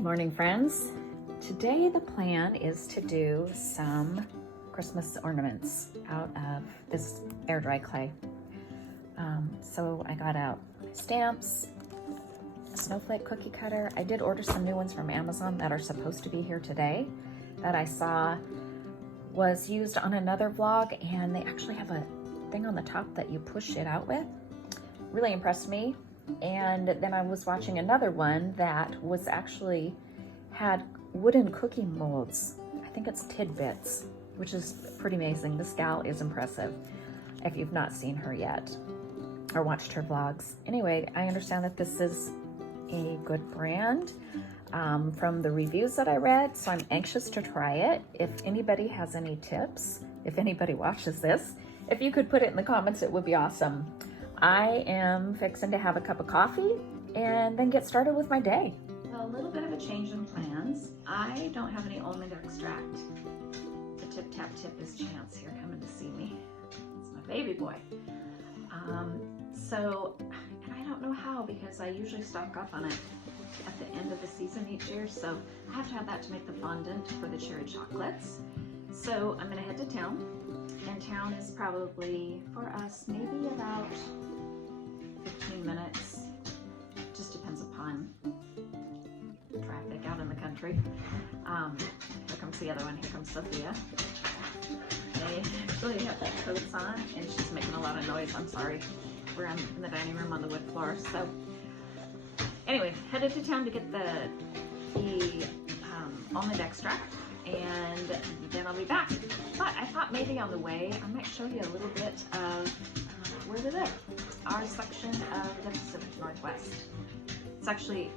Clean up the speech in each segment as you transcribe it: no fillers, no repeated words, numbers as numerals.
Good morning, friends. Today the plan is to do some Christmas ornaments out of this air dry clay. So I got out stamps, a snowflake cookie cutter. I did order some new ones from Amazon that are supposed to be here today that I saw was used on another vlog, and they actually have a thing on the top that you push it out with. Really impressed me. And then I was watching another one that was actually had wooden cookie molds. I think it's Tidbits, which is pretty amazing. This gal is impressive if you've not seen her yet or watched her vlogs. Anyway, I understand that this is a good brand from the reviews that I read, so I'm anxious to try it. If anybody has any tips, if anybody watches this, if you could put it in the comments, it would be awesome. I am fixing to have a cup of coffee and then get started with my day. Well, a little bit of a change in plans. I don't have any almond extract. The tip tap tip is Chance here coming to see me. It's my baby boy. And I don't know how, because I usually stock up on it at the end of the season each year, so I have to have that to make the fondant for the cherry chocolates. So I'm gonna head to town, and town is probably, for us, maybe about 15 minutes. Just depends upon traffic out in the country. Here comes the other one. Here comes Sophia. They actually have their coats on, and she's making a lot of noise. I'm sorry. We're in the dining room on the wood floor. So anyway, headed to town to get the almond extract, and then I'll be back. But I thought maybe on the way I might show you a little bit of where we live, our section of the Pacific Northwest. It's actually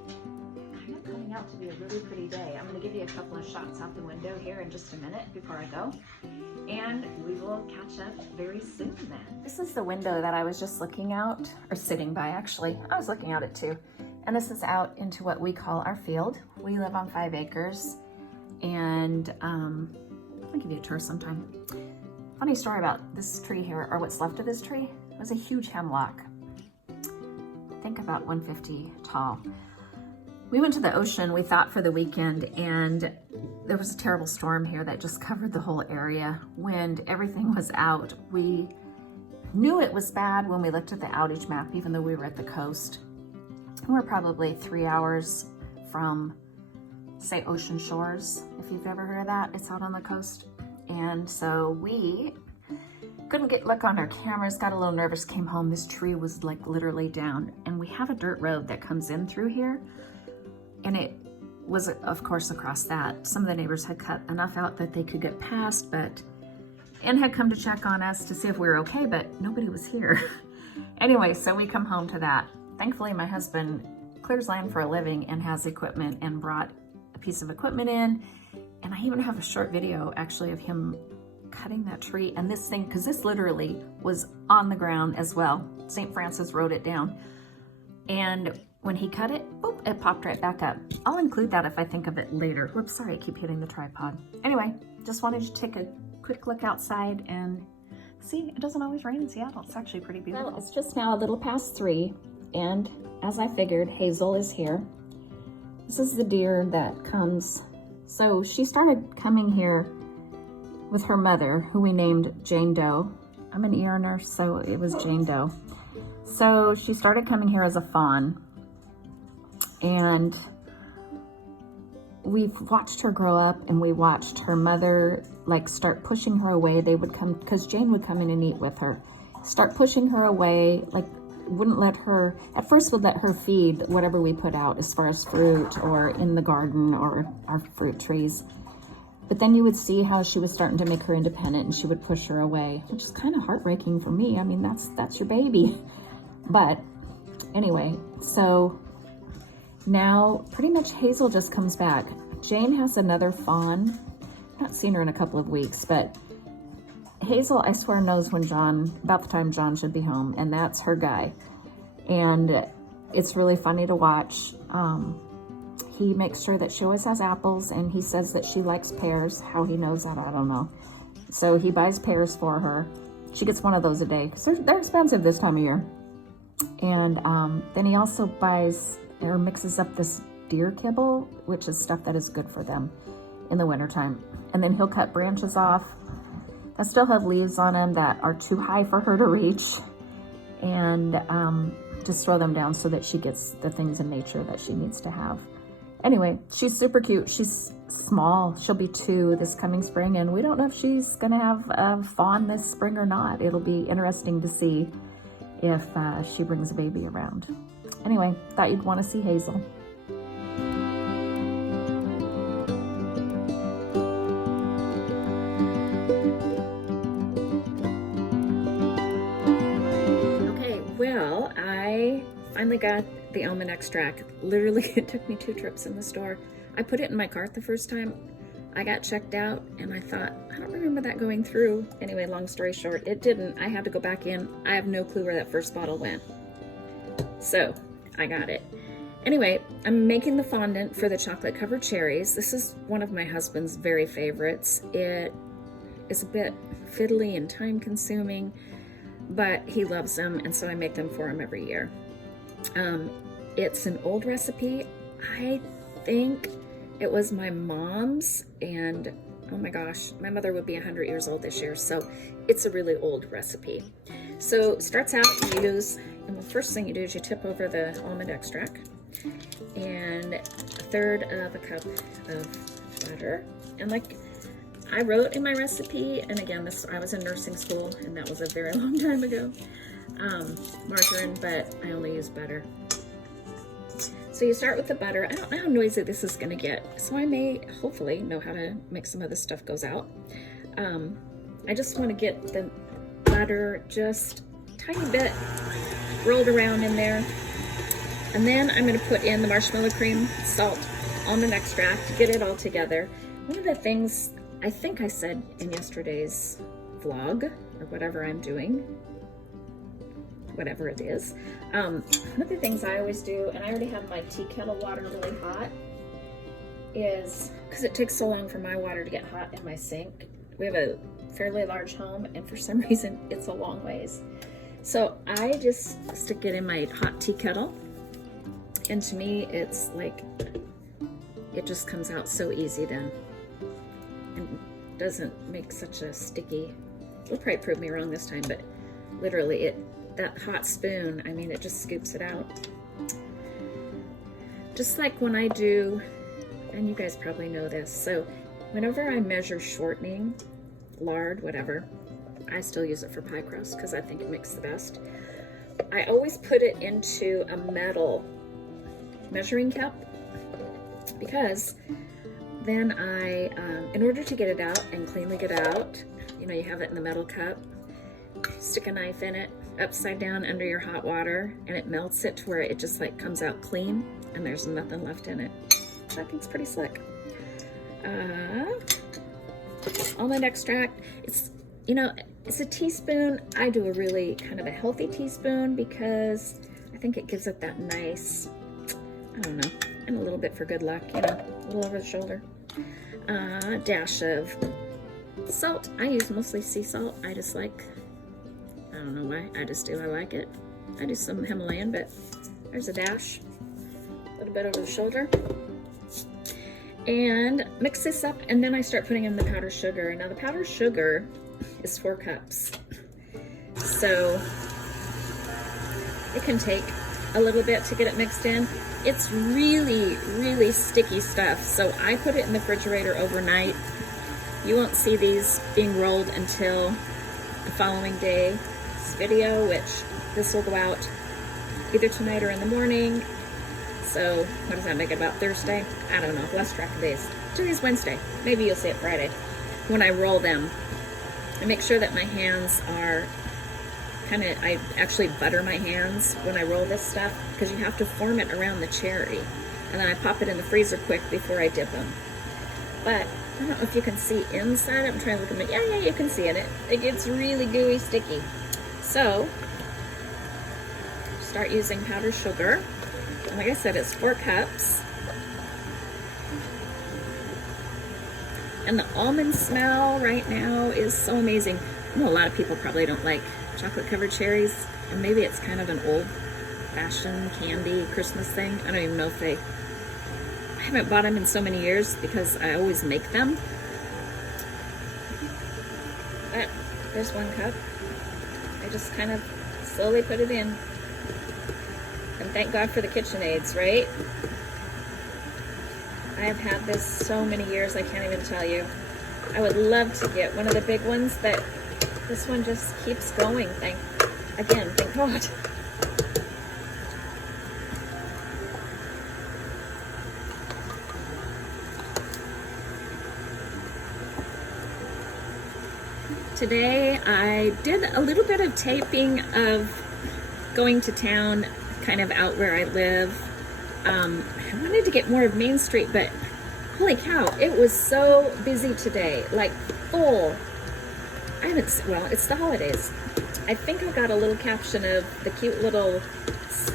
kind of coming out to be a really pretty day. I'm going to give you a couple of shots out the window here in just a minute before I go, and we will catch up very soon then. This is the window that I was just looking out, or sitting by actually. I was looking out it too. And this is out into what we call our field. We live on 5 acres, and I'll give you a tour sometime. Funny story about this tree here, or what's left of this tree. It was a huge hemlock. I think about 150 tall. We went to the ocean, we thought, for the weekend, and there was a terrible storm here that just covered the whole area. Wind, everything was out. We knew it was bad when we looked at the outage map, even though we were at the coast. We're probably 3 hours from, say, Ocean Shores, if you've ever heard of that. It's out on the coast. And so we couldn't get luck on our cameras, got a little nervous, came home. This tree was like literally down, and we have a dirt road that comes in through here, and it was, of course, across that. Some of the neighbors had cut enough out that they could get past, and had come to check on us to see if we were okay, but nobody was here. Anyway, so we come home to that. Thankfully, my husband clears land for a living and has equipment, and brought a piece of equipment in. And I even have a short video actually of him cutting that tree, and this thing, because this literally was on the ground as well. St. Francis wrote it down. And when he cut it, boop, it popped right back up. I'll include that if I think of it later. Whoops, sorry, I keep hitting the tripod. Anyway, just wanted to take a quick look outside and see, it doesn't always rain in Seattle. It's actually pretty beautiful. Well, it's just now a little past 3, and as I figured, Hazel is here. This is the deer that comes. So she started coming here with her mother, who we named Jane Doe. I'm an ER nurse, so it was Jane Doe. So she started coming here as a fawn, and we've watched her grow up, and we watched her mother like start pushing her away. They would come, because Jane would come in and eat with her, start pushing her away, like wouldn't let her, at first would let her feed whatever we put out as far as fruit or in the garden or our fruit trees. But then you would see how she was starting to make her independent, and she would push her away, which is kind of heartbreaking for me. I mean, that's your baby. But anyway, so now pretty much Hazel just comes back. Jane has another fawn. Not seen her in a couple of weeks, but Hazel, I swear, knows when about the time John should be home, and that's her guy. And it's really funny to watch. He makes sure that she always has apples, and he says that she likes pears. How he knows that, I don't know. So he buys pears for her. She gets one of those a day, because they're expensive this time of year. And then he also buys or mixes up this deer kibble, which is stuff that is good for them in the wintertime. And then he'll cut branches off that still have leaves on them that are too high for her to reach, and just throw them down so that she gets the things in nature that she needs to have. Anyway, she's super cute. She's small. She'll be 2 this coming spring, and we don't know if she's gonna have a fawn this spring or not. It'll be interesting to see if she brings a baby around. Anyway, thought you'd want to see Hazel. Okay, well, I finally got the almond extract. Literally, it took me 2 trips in the store. I put it in my cart the first time. I got checked out and I thought, I don't remember that going through. Anyway, long story short, it didn't. I had to go back in. I have no clue where that first bottle went. So I got it. Anyway, I'm making the fondant for the chocolate covered cherries. This is one of my husband's very favorites. It is a bit fiddly and time consuming, but he loves them, and so I make them for him every year. It's an old recipe. I think it was my mom's, and oh my gosh, my mother would be 100 years old this year, so it's a really old recipe. So it starts out, you use, and the first thing you do is you tip over the almond extract and 1/3 of a cup of butter. And like I wrote in my recipe, and again, I was in nursing school, and that was a very long time ago, margarine, but I only use butter. So you start with the butter. I don't know how noisy this is gonna get, so I may hopefully know how to make some of this stuff goes out. I just wanna get the butter just a tiny bit rolled around in there. And then I'm gonna put in the marshmallow cream, salt, almond extract, get it all together. One of the things I think I said in yesterday's vlog, or whatever I'm doing, whatever it is, one of the things I always do, and I already have my tea kettle water really hot, is, because it takes so long for my water to get hot in my sink. We have a fairly large home, and for some reason it's a long ways. So I just stick it in my hot tea kettle, and to me it's like, it just comes out so easy to, and doesn't make such a sticky, it'll probably prove me wrong this time, but literally that hot spoon, I mean, it just scoops it out. Just like when I do, and you guys probably know this, so whenever I measure shortening, lard, whatever, I still use it for pie crust because I think it makes the best. I always put it into a metal measuring cup, because then in order to get it out and cleanly get out, you know, you have it in the metal cup, stick a knife in it, upside down under your hot water, and it melts it to where it just like comes out clean and there's nothing left in it. So I think it's pretty slick. Almond extract, it's, you know, it's a teaspoon. I do a really kind of a healthy teaspoon because I think it gives it that nice, I don't know, and a little bit for good luck, you know, a little over the shoulder. Dash of salt. I use mostly sea salt. I just like, I don't know why, I just do, I like it. I do some Himalayan, but there's a dash, a little bit over the shoulder. And mix this up, and then I start putting in the powdered sugar. Now the powdered sugar is 4 cups. So it can take a little bit to get it mixed in. It's really, really sticky stuff. So I put it in the refrigerator overnight. You won't see these being rolled until the following day's video, which this will go out either tonight or in the morning. So what does that make it, about Thursday? I don't know, lost track of days. Today's Wednesday. Maybe you'll see it Friday. When I roll them, I make sure that my hands are I actually butter my hands when I roll this stuff, because you have to form it around the cherry. And then I pop it in the freezer quick before I dip them. But I don't know if you can see inside. I'm trying to look at it. Yeah, you can see in it. It gets really gooey, sticky. So start using powdered sugar. And like I said, it's 4 cups. And the almond smell right now is so amazing. I know a lot of people probably don't like chocolate covered cherries, and maybe it's kind of an old fashioned candy Christmas thing. I don't even know if they haven't bought them in so many years because I always make them. But there's one cup. I just kind of slowly put it in. And thank God for the KitchenAids, right? I have had this so many years, I can't even tell you. I would love to get one of the big ones, but this one just keeps going. Thank God. Today I did a little bit of taping of going to town, kind of out where I live. I wanted to get more of Main Street, but holy cow, it was so busy today, like full. Well, it's the holidays. I think I got a little caption of the cute little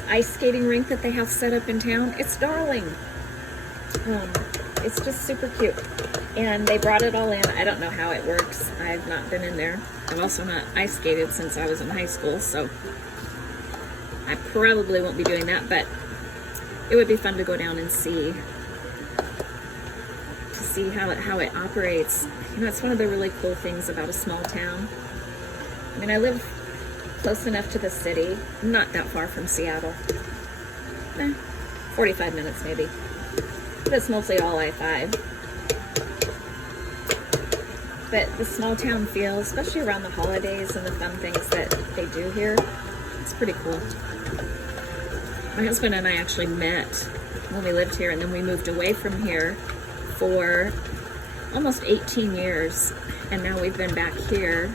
ice skating rink that they have set up in town. It's darling. It's just super cute. And they brought it all in. I don't know how it works. I've not been in there. I've also not ice skated since I was in high school, so I probably won't be doing that, but it would be fun to go down and see how it operates. You know, it's one of the really cool things about a small town. I mean, I live close enough to the city, not that far from Seattle. 45 minutes maybe. But it's mostly all I-5. But the small town feel, especially around the holidays and the fun things that they do here, it's pretty cool. My husband and I actually met when we lived here, and then we moved away from here for almost 18 years, and now we've been back here.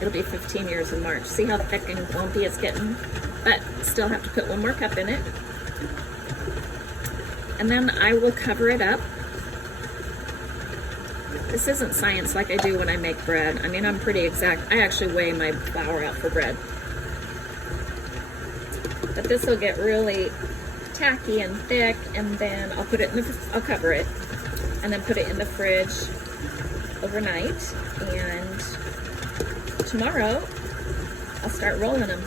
It'll be 15 years in March. See how thick and lumpy it's getting? But still have to put one more cup in it. And then I will cover it up. This isn't science like I do when I make bread. I mean, I'm pretty exact. I actually weigh my flour out for bread. But this will get really tacky and thick, and then I'll put it in I'll cover it, and then put it in the fridge overnight, and tomorrow I'll start rolling them.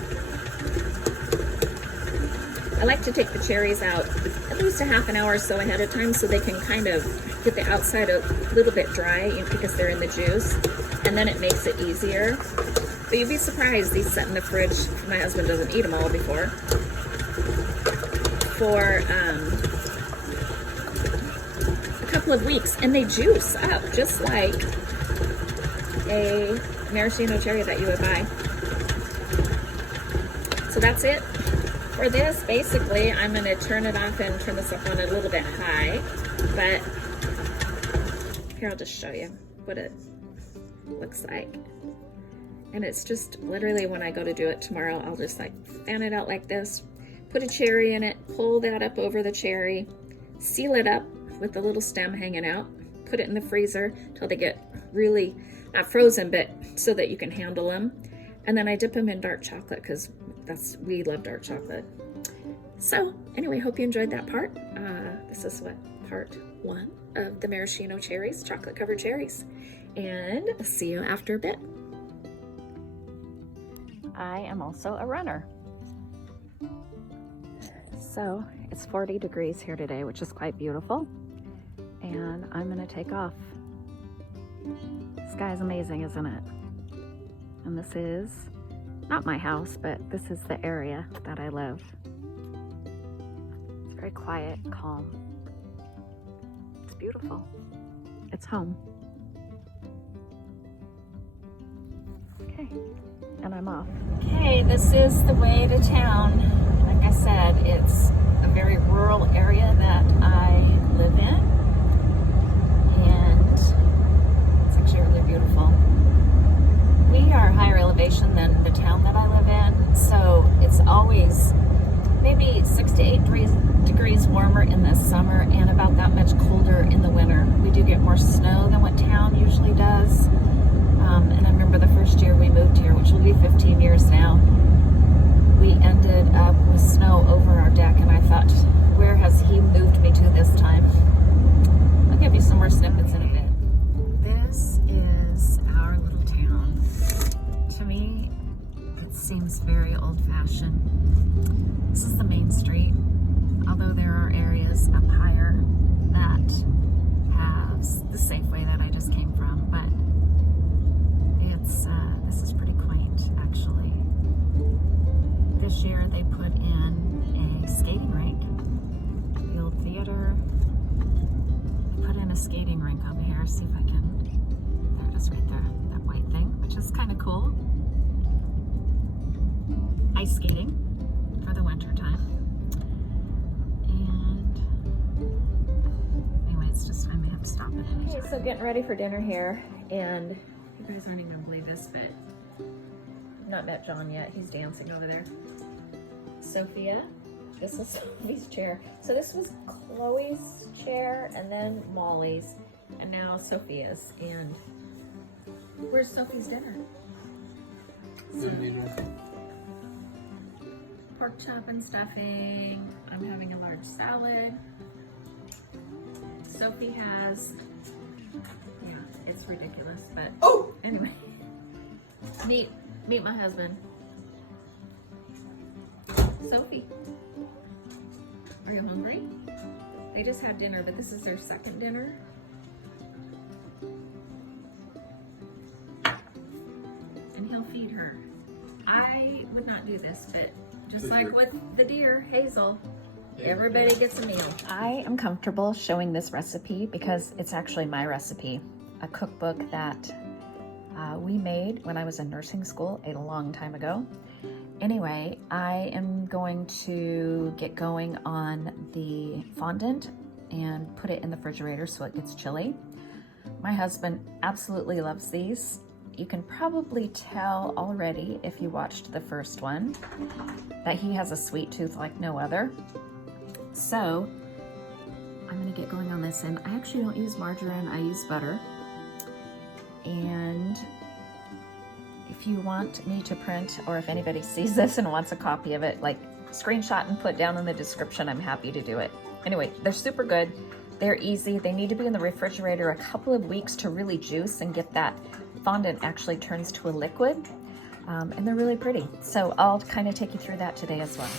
I like to take the cherries out at least a half an hour or so ahead of time so they can kind of get the outside a little bit dry because they're in the juice, and then it makes it easier. But you'd be surprised, these sit in the fridge. My husband doesn't eat them all before. For a couple of weeks, and they juice up just like a maraschino cherry that you would buy. So that's it for this. Basically, I'm going to turn it off and turn this up on a little bit high, but here, I'll just show you what it looks like. And it's just literally, when I go to do it tomorrow, I'll just like fan it out like this, put a cherry in it, pull that up over the cherry, seal it up with the little stem hanging out, put it in the freezer till they get really, not frozen, but so that you can handle them. And then I dip them in dark chocolate because we love dark chocolate. So anyway, hope you enjoyed that part. This is part 1 of the maraschino cherries, chocolate covered cherries. And I'll see you after a bit. I am also a runner. So it's 40 degrees here today, which is quite beautiful. And I'm gonna take off. The sky is amazing, isn't it? And this is not my house, but this is the area that I live. It's very quiet, calm. It's beautiful. It's home. Okay, and I'm off. Okay, this is the way to town. Like I said, it's a very rural area that I live in, and it's actually really beautiful. We are higher elevation than the town that I live in, so it's always maybe 6 to 8 degrees warmer in the summer and about that much colder in the winter. We do get more snow than what town usually does. And I remember the first year we moved here, which will be 15 years now, we ended up with snow over our deck, and I thought, where has he moved me to this time? I'll give you some more snippets in a bit. This is our little town. To me, it seems very old-fashioned. This is the main street, although there are areas up higher this year they put in a skating rink. The old theater. They put in a skating rink over here. See if I can. There it is right there. That white thing, which is kind of cool. Ice skating for the winter time. And anyway, it's just, I may have to stop it anytime. Okay, so getting ready for dinner here, and you guys aren't even gonna believe this, but I've not met John yet. He's dancing over there. Sophia, this is Sophie's chair. So this was Chloe's chair, and then Molly's, and now Sophia's. And where's Sophie's dinner? So, pork chop and stuffing. I'm having a large salad. Sophie has, yeah, it's ridiculous, but anyway. Meet my husband. Sophie, are you hungry? They just had dinner, but this is their second dinner. And he'll feed her. I would not do this, but just like with the deer, Hazel, everybody gets a meal. I am comfortable showing this recipe because it's actually my recipe, a cookbook that we made when I was in nursing school a long time ago. Anyway, I am going to get going on the fondant and put it in the refrigerator so it gets chilly. My husband absolutely loves these. You can probably tell already if you watched the first one that he has a sweet tooth like no other. So I'm gonna get going on this, and I actually don't use margarine, I use butter. And if you want me to print, or if anybody sees this and wants a copy of it, like screenshot and put down in the description, I'm happy to do it. Anyway, they're super good. They're easy. They need to be in the refrigerator a couple of weeks to really juice and get that fondant actually turns to a liquid. And they're really pretty. So I'll kind of take you through that today as well.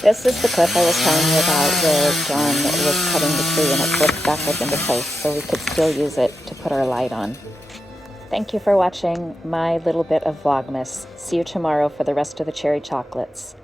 This is the clip I was telling you about where John was cutting the tree and it flipped back up into place so we could still use it to put our light on. Thank you for watching my little bit of Vlogmas. See you tomorrow for the rest of the cherry chocolates.